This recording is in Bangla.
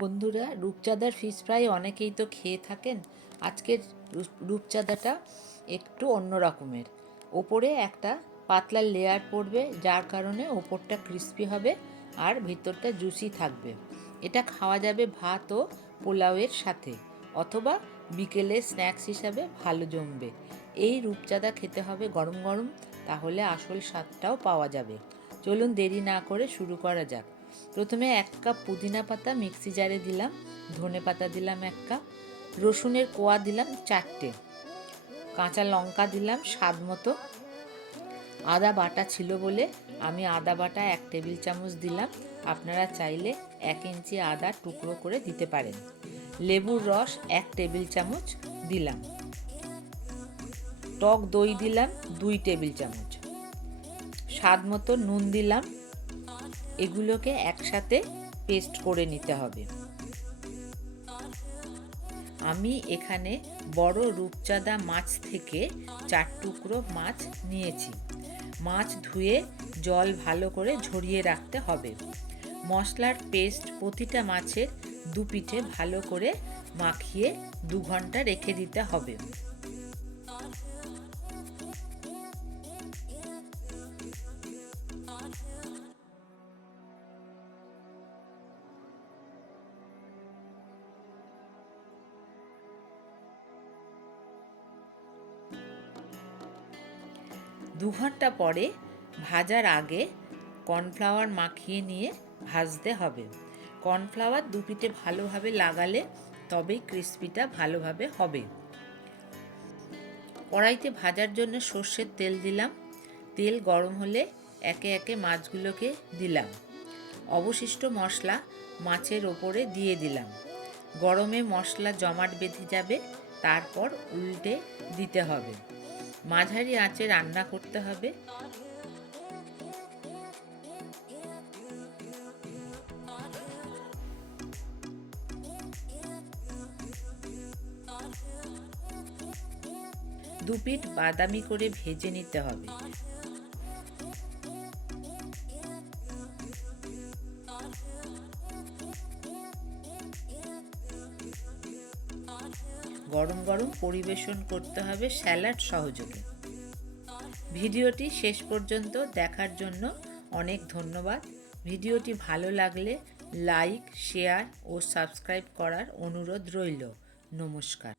বন্ধুরা, রূপচাঁদার ফিশ ফ্রাই অনেকেই তো খেয়ে থাকেন। আজকের রূপচাঁদাটা একটু অন্য রকমের। ওপরে একটা পাতলা লেয়ার পড়বে, যার কারণে ওপরটা ক্রিস্পি হবে আর ভিতরটা জুসি থাকবে। এটা খাওয়া যাবে ভাত ও পোলাওয়ের সাথে, অথবা বিকেলে স্ন্যাক্স হিসাবে ভালো জমবে। এই রূপচাঁদা খেতে হবে গরম গরম, তাহলে আসল স্বাদটাও পাওয়া যাবে। চলুন দেরি না করে শুরু করা যাক। প্রথমে এক কাপ পুদিনা পাতা মিক্সি জারে দিলাম, ধনে পাতা দিলাম এক কাপ, রসুনের কোয়া দিলাম চারটে, কাঁচা লঙ্কা দিলাম স্বাদ মতো। আদা বাটা ছিল বলে আমি আদা বাটা এক টেবিল চামচ দিলাম। আপনারা চাইলে এক ইঞ্চি আদা টুকরো করে দিতে পারেন। লেবুর রস এক টেবিল চামচ দিলাম। টক দই দিলাম দুই টেবিল চামচ। স্বাদ মতো নুন দিলাম। এগুলোকে একসাথে পেস্ট করে নিতে হবে। আমি এখানে বড় রূপচাঁদা মাছ থেকে চার টুকরো মাছ নিয়েছি। মাছ ধুয়ে জল ভালো করে ঝরিয়ে রাখতে হবে। মশলার পেস্ট প্রতিটা মাছের দু পিঠে ভালো করে মাখিয়ে দু ঘণ্টা রেখে দিতে হবে। দু ঘণ্টা পরে ভাজার আগে কর্নফ্লাওয়ার মাখিয়ে নিয়ে ভাজতে হবে। কর্নফ্লাওয়ার দু পিঠে ভালোভাবে লাগালে তবেই ক্রিস্পিটা ভালোভাবে হবে। কড়াইতে ভাজার জন্য সর্ষের তেল দিলাম। তেল গরম হলে একে একে মাছগুলোকে দিলাম। অবশিষ্ট মশলা মাছের ওপরে দিয়ে দিলাম। গরমে মশলা জমাট বেঁধে যাবে, তারপর উল্টে দিতে হবে। মাঝারি আঁচে রান্না করতে হবে। দু পিঠ বাদামি করে ভেজে নিতে হবে। গরম গরম পরিবেশন করতে হবে স্যালাড সহযোগে। ভিডিওটি শেষ পর্যন্ত দেখার জন্য অনেক ধন্যবাদ। ভিডিওটি ভালো লাগলে লাইক, শেয়ার ও সাবস্ক্রাইব করার অনুরোধ রইল। নমস্কার।